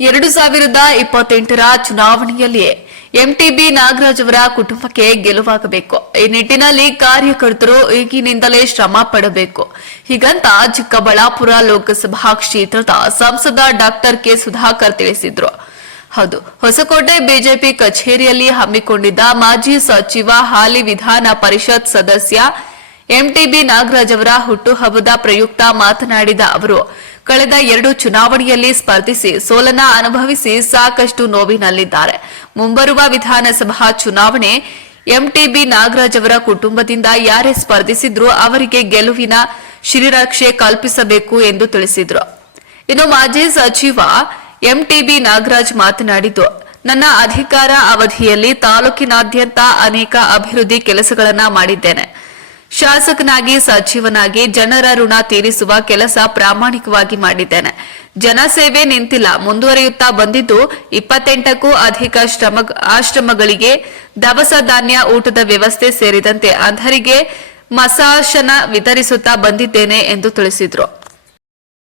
2028ರ ಚುನಾವಣೆಯಲ್ಲಿ ಎಂಟಿಬಿ ನಾಗರಾಜ್ ಅವರ ಕುಟುಂಬಕ್ಕೆ ಗೆಲುವಾಗಬೇಕು. ಈ ನಿಟ್ಟಿನಲ್ಲಿ ಕಾರ್ಯಕರ್ತರು ಈಗಿನಿಂದಲೇ ಶ್ರಮ ಪಡಬೇಕು. ಹೀಗಂತ ಚಿಕ್ಕಬಳ್ಳಾಪುರ ಲೋಕಸಭಾ ಕ್ಷೇತ್ರದ ಸಂಸದ ಡಾಕ್ಟರ್ ಕೆ ಸುಧಾಕರ್ ತಿಳಿಸಿದ್ರು. ಹೌದು, ಹೊಸಕೋಟೆ ಬಿಜೆಪಿ ಕಚೇರಿಯಲ್ಲಿ ಹಮ್ಮಿಕೊಂಡಿದ್ದ ಮಾಜಿ ಸಚಿವ ಹಾಲಿ ವಿಧಾನ ಪರಿಷತ್ ಸದಸ್ಯ ಎಂಟಿಬಿ ನಾಗರಾಜ್ ಅವರ ಹುಟ್ಟುಹಬ್ಬದ ಪ್ರಯುಕ್ತ ಮಾತನಾಡಿದ ಅವರು, ಕಳೆದ 2 ಚುನಾವಣೆಯಲ್ಲಿ ಸ್ಪರ್ಧಿಸಿ ಸೋಲನ್ನ ಅನುಭವಿಸಿ ಸಾಕಷ್ಟು ನೋವಿನಲ್ಲಿದ್ದಾರೆ. ಮುಂಬರುವ ವಿಧಾನಸಭಾ ಚುನಾವಣೆ ಎಂಟಿಬಿ ನಾಗರಾಜ್ ಅವರ ಕುಟುಂಬದಿಂದ ಯಾರೇ ಸ್ಪರ್ಧಿಸಿದ್ರೂ ಅವರಿಗೆ ಗೆಲುವಿನ ಶ್ರೀರಕ್ಷೆ ಕಲ್ಪಿಸಬೇಕು ಎಂದು ತಿಳಿಸಿದರು. ಇನ್ನು ಮಾಜಿ ಸಚಿವ ಎಂಟಿಬಿ ನಾಗರಾಜ್ ಮಾತನಾಡಿದ್ದು, ನನ್ನ ಅಧಿಕಾರ ಅವಧಿಯಲ್ಲಿ ತಾಲೂಕಿನಾದ್ಯಂತ ಅನೇಕ ಅಭಿವೃದ್ಧಿ ಕೆಲಸಗಳನ್ನು ಮಾಡಿದ್ದೇನೆ. ಶಾಸಕನಾಗಿ ಸಚಿವನಾಗಿ ಜನರ ಋಣ ತೀರಿಸುವ ಕೆಲಸ ಪ್ರಾಮಾಣಿಕವಾಗಿ ಮಾಡಿದ್ದೇನೆ. ಜನಸೇವೆ ನಿಂತಿಲ್ಲ, ಮುಂದುವರಿಯುತ್ತಾ ಬಂದಿದ್ದು. 28ಕ್ಕೂ ಅಧಿಕ ಆಶ್ರಮಗಳಿಗೆ ದವಸ ಧಾನ್ಯ ಊಟದ ವ್ಯವಸ್ಥೆ ಸೇರಿದಂತೆ ಅಂಧರಿಗೆ ಮಸಾಶನ ವಿತರಿಸುತ್ತಾ ಬಂದಿದ್ದೇನೆ ಎಂದು ತಿಳಿಸಿದರು.